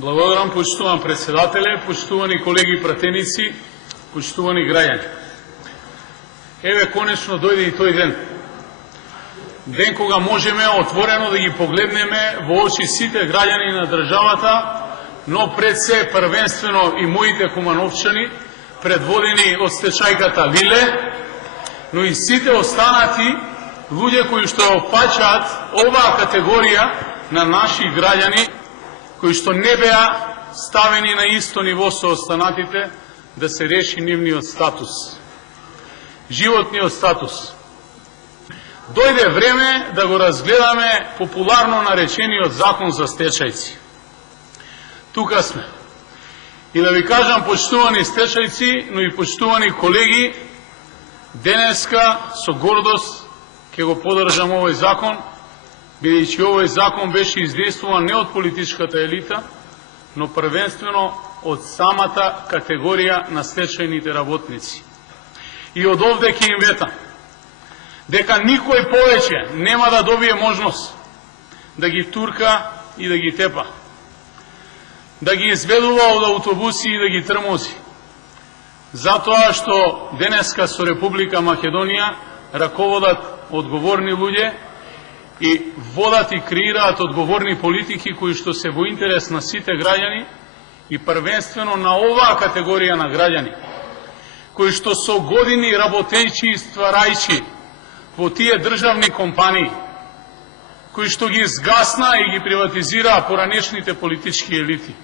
Благодарам, почитуван председателе, почитувани колеги пратеници, почитувани граѓани. Еве, конечно дојде и тој ден. Ден кога можеме отворено да ги погледнеме во очи сите граѓани на државата, но пред се првенствено и моите кумановчани, предводени од стечајката Лиле, но и сите останати луѓе кои што ја опаќаат оваа категорија на наши граѓани, кои што не беа ставени на исто ниво со останатите, да се реши нивниот статус, животниот статус. Дојде време да го разгледаме популарно наречениот закон за стечајци. Тука сме. И да ви кажам, почитувани стечајци, но и почитувани колеги, денеска со гордост ќе го поддржам овој закон, бидејќи овој закон беше издействуван не од политичката елита, но првенствено од самата категорија на стечајните работници. И од овде ќе им ветам дека никој повеќе нема да добие можност да ги турка и да ги тепа, да ги изведува од автобуси и да ги трмози, затоа што денеска со Република Македонија раководат одговорни луѓе и водат и креираат одговорни политики кои што се во интерес на сите граѓани и првенствено на оваа категорија на граѓани, кои што со години работејќи и стварајќи во тие државни компании, кои што ги згасна и ги приватизираа поранешните политички елити.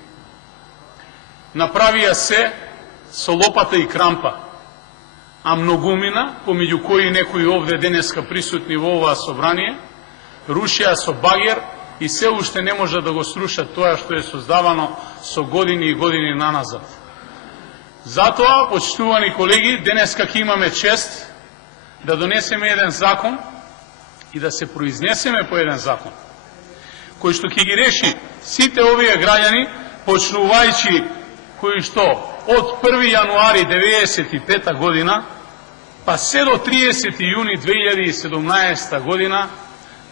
Направија се со лопата и крампа, а многумина, помеѓу кои некои овде денеска присутни во оваа собрание, рушија со багер и се уште не можат да го срушат тоа што е создавано со години и години наназад. Затоа, почитувани колеги, денеска ќе имаме чест да донесеме еден закон и да се произнесеме по еден закон, кој што ќе ги реши сите овие граѓани, почнувајќи кои што од 1. јануари 1995 година па се до 30. јуни 2017 година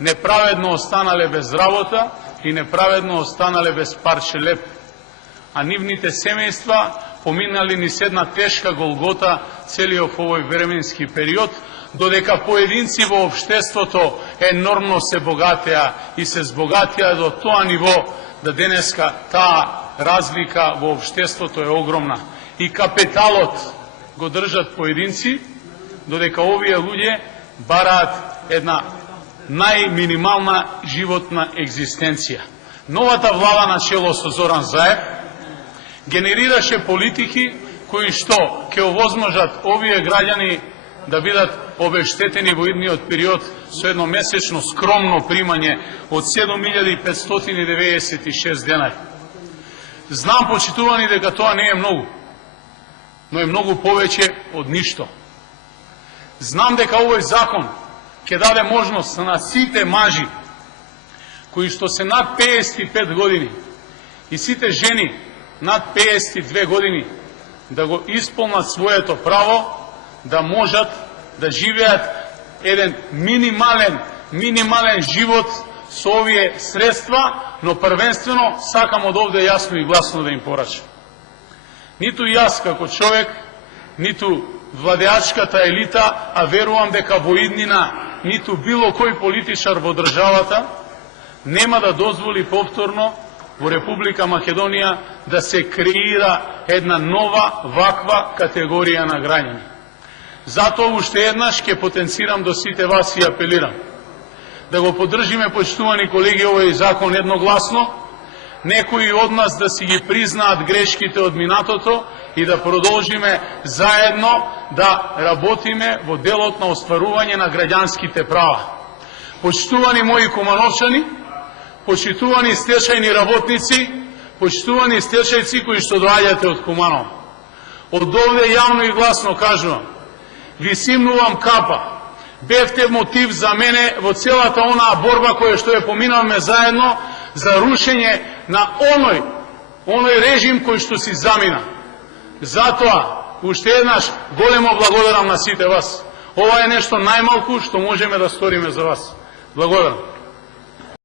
неправедно останале без работа и неправедно останале без парче леп, а нивните семејства поминали низ една тешка голгота целиот овој временски период, додека поединци во општеството енормно се богатеа и се збогатеа до тоа ниво да денеска таа разлика во општеството е огромна. И капиталот го држат поединци, додека овие луѓе бараат една најминимална животна екзистенција. Новата влада на чело со Зоран Заев генерираше политики кои што ќе овозможат овие граѓани да бидат обештетени во идниот период со едно месечно скромно примање од 7596 денари. Знам, почитувани, дека тоа не е многу, но е многу повеќе од ништо. Знам дека овој закон ќе даде можност на сите мажи кои што се над 55 години и сите жени над 52 години да го исполнат своето право да можат да живеат еден минимален живот со овие средства, но првенствено сакам од овде јасно и гласно да им порачам. Ниту јас како човек, ниту владеачката елита, а верувам дека во иднина ниту било кој политичар во државата нема да дозволи повторно во Република Македонија да се креира една нова ваква категорија на граѓани. Затоа уште еднаш ќе потенцирам до сите вас и апелирам да го поддржиме, почитувани колеги, овој закон едногласно, некои од нас да си ги признаат грешките од минатото и да продолжиме заедно да работиме во делот на остварување на граѓанските права. Почитувани мои кумановчани, почитувани стечајни работници, почитувани стечајци кои што доаѓате од Куманово, од овде јавно и гласно кажувам, ви симнувам капа, бевте мотив за мене во целата онаа борба која што ја поминавме заедно за рушење на оној режим кој што си замина. Затоа, уште еднаш, големо благодарам на сите вас. Ова е нешто најмалку што можеме да сториме за вас. Благодарам.